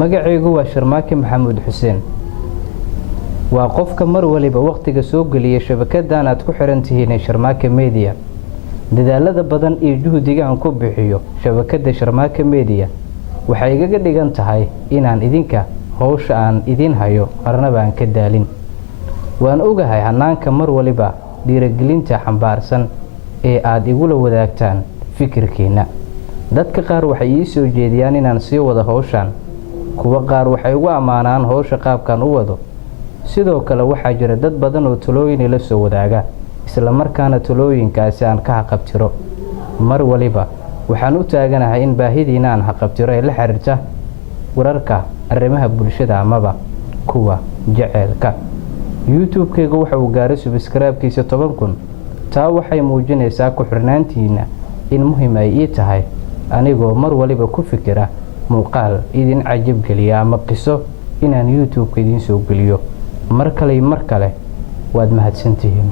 magacaygu waa Sharmaake Maxamuud Xuseen. waa qofka mar waliba waqtiga soo galiya shabakadan aad ku xiran tihiin Sharmaake Media. dadaalada badan iyo juhdiga aan ku bixiyo shabakada Sharmaake Media waxay igaga dhigan tahay inaan idinka hawsha aan idin hayo marnaba aan ka daalin. waan ogahay hanaanka mar waliba dhiirigelinta xambaarsan ee aad igula wadaagtaan fikirkiina. dadka qaar waxay ii soo jeediyaan inaan sii wado hawshan, kuwa qaar waxay ugu amaanaan hawsha qaabkan u wado. sidoo kale waxaa jira dad badan oo talooyin la soo wadaaga, isla markaana talooyinkaasi aan ka haqabtiro. mar waliba waxaan u taaganahay in baahidiina aan haqabtiro ee la xiriirta wararka arrimaha bulshada amaba kuwa jaceelka. YouTube-kayga waxa uu gaaray subscribe-kiisa 10,000. taa waxay muujinaysaa ku xirnaantiina in muhiim ay ii tahay anigoo mar waliba ku fikira muuqaal idin cajab geliya ama qiso inaan YouTube-ka idin soo geliyo. mar kale waad mahadsantihiin.